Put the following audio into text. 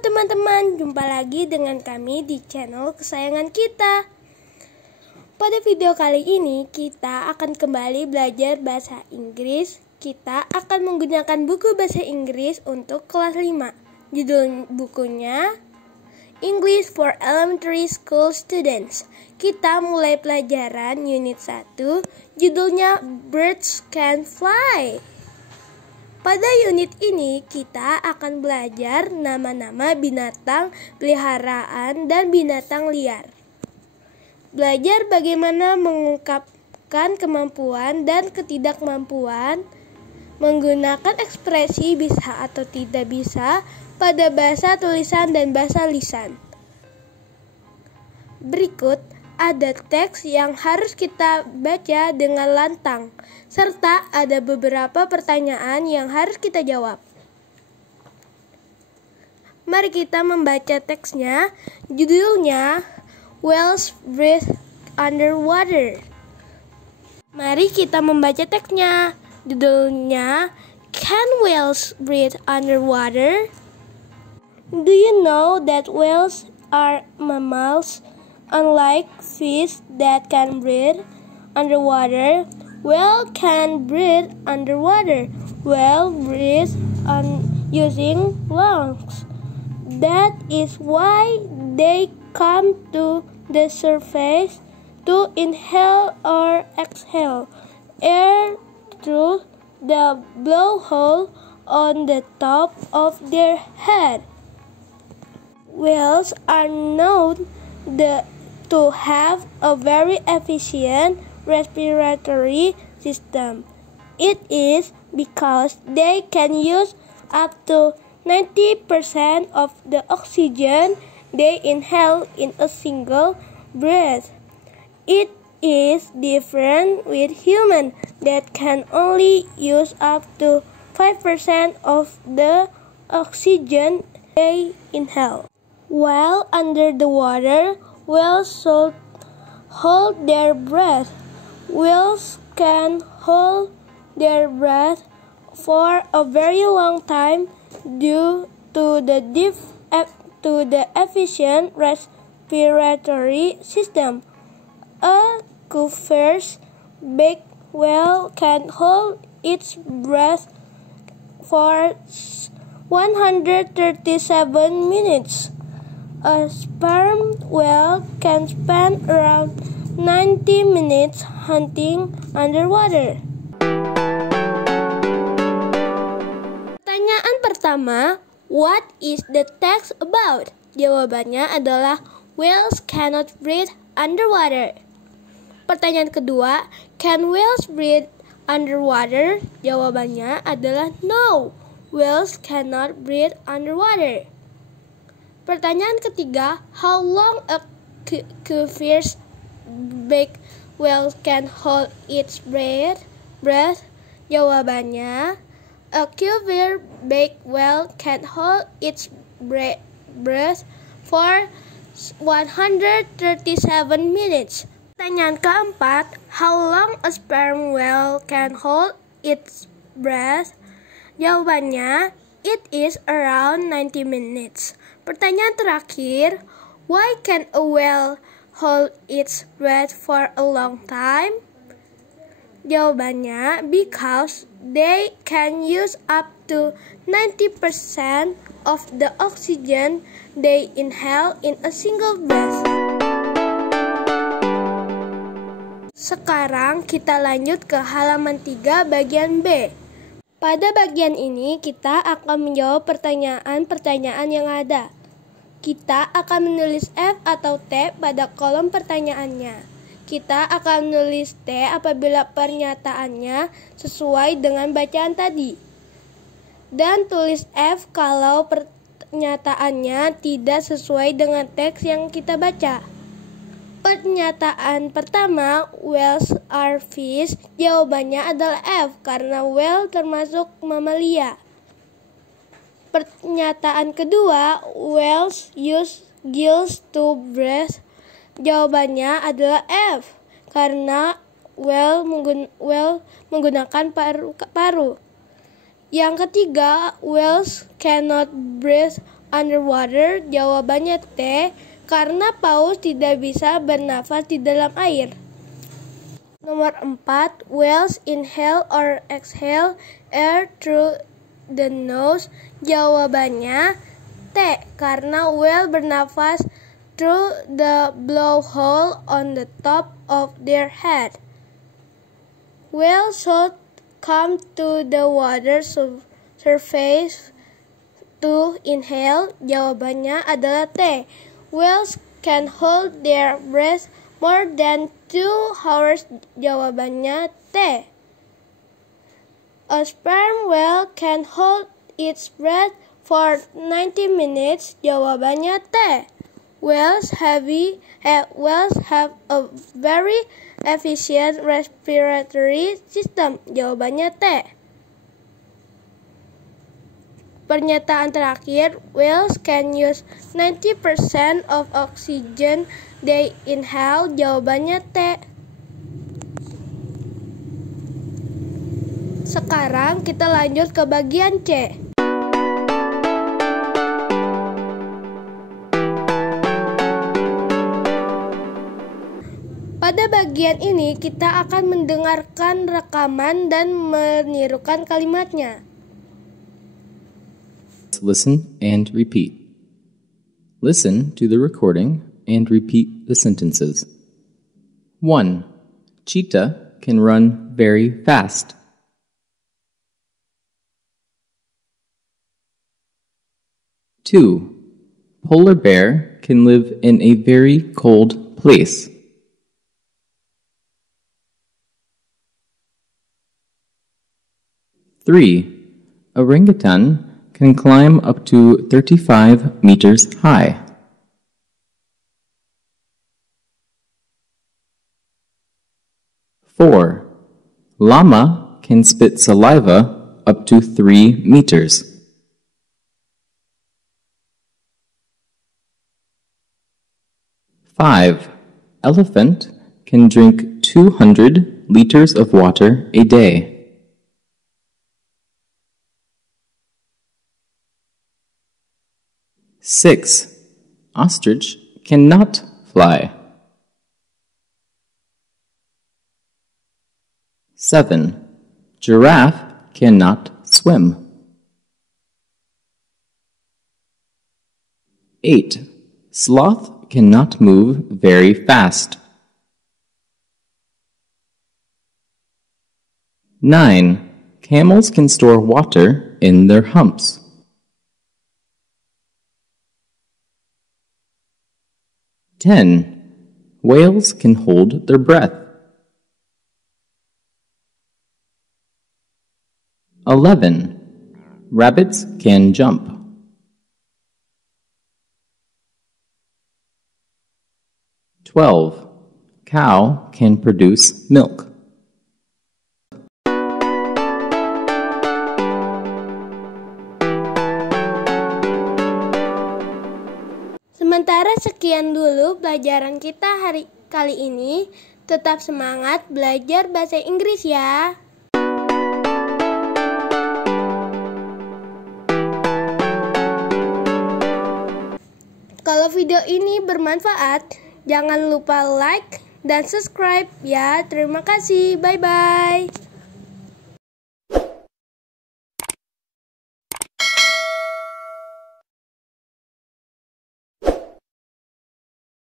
teman-teman, jumpa lagi dengan kami di channel kesayangan kita. Pada video kali ini kita akan kembali belajar bahasa Inggris. Kita akan menggunakan buku bahasa Inggris untuk kelas 5. Judul bukunya English for Elementary School Students. Kita mulai pelajaran unit 1, judulnya Birds Can Fly. Pada unit ini kita akan belajar nama-nama binatang peliharaan dan binatang liar. Belajar bagaimana mengungkapkan kemampuan dan ketidakmampuan, menggunakan ekspresi bisa atau tidak bisa pada bahasa tulisan dan bahasa lisan. Berikut ada teks yang harus kita baca dengan lantang, serta ada beberapa pertanyaan yang harus kita jawab. Mari kita membaca teksnya. Judulnya Whales Breathe Underwater. Mari kita membaca teksnya. Judulnya Can Whales Breathe Underwater? Do you know that whales are mammals? Unlike fish that can breathe underwater, whale can breathe underwater. Whale breathes using lungs. That is why they come to the surface to inhale or exhale air through the blowhole on the top of their head. Whales are known to have a very efficient respiratory system. It is because they can use up to 90% of the oxygen they inhale in a single breath. It is different with humans that can only use up to 5% of the oxygen they inhale. While under the water, whales should hold their breath. Whales can hold their breath for a very long time due to the efficient respiratory system. A Cooper's beaked whale can hold its breath for 137 minutes. A sperm whale can spend around 90 minutes hunting underwater. Pertanyaan pertama, what is the text about? Jawabannya adalah whales cannot breathe underwater. Pertanyaan kedua, can whales breathe underwater? Jawabannya adalah no, whales cannot breathe underwater. Pertanyaan ketiga, how long a Cooper's beaked whale can hold its breath? Jawabannya, a Cooper's beaked whale can hold its breath for 137 minutes. Pertanyaan keempat, how long a sperm whale can hold its breath? Jawabannya, it is around 90 minutes. Pertanyaan terakhir, why can a whale hold its breath for a long time? Jawabannya, because they can use up to 90% of the oxygen they inhale in a single breath. Sekarang kita lanjut ke halaman 3 bagian B. Pada bagian ini kita akan menjawab pertanyaan-pertanyaan yang ada. Kita akan menulis F atau T pada kolom pertanyaannya. Kita akan menulis T apabila pernyataannya sesuai dengan bacaan tadi. Dan tulis F kalau pernyataannya tidak sesuai dengan teks yang kita baca. Pernyataan pertama, whales are fish. Jawabannya adalah F karena whale termasuk mamalia. Pernyataan kedua, whales use gills to breathe. Jawabannya adalah F karena whale menggunakan paru. Yang ketiga, whales cannot breathe underwater? Jawabannya T, karena paus tidak bisa bernafas di dalam air. Nomor 4, whales inhale or exhale air through the nose. Jawabannya T, karena whale bernafas through the blowhole on the top of their head. Whales should come to the water surface to inhale. Jawabannya adalah T. Whales can hold their breath more than 2 hours. Jawabannya T. A sperm whale can hold its breath for 90 minutes. Jawabannya T. Whales have a very efficient respiratory system. Jawabannya T. Pernyataan terakhir, whales can use 90% of oxygen they inhale. Jawabannya T. Sekarang kita lanjut ke bagian C. Pada bagian ini kita akan mendengarkan rekaman dan menirukan kalimatnya. Listen and repeat. Listen to the recording and repeat the sentences. 1. Cheetah can run very fast. 2. Polar bear can live in a very cold place. 3. Orangutan can climb up to 35 meters high. 4. Llama can spit saliva up to 3 meters. 5. Elephant can drink 200 liters of water a day. 6. Ostrich cannot fly. 7. Giraffe cannot swim. 8. Sloth cannot move very fast. 9. Camels can store water in their humps. 10. Whales can hold their breath. 11. Rabbits can jump. 12. Cow can produce milk. Sementara sekian dulu pelajaran kita kali ini. Tetap semangat belajar bahasa Inggris ya. Kalau video ini bermanfaat, jangan lupa like dan subscribe ya. Terima kasih. Bye-bye.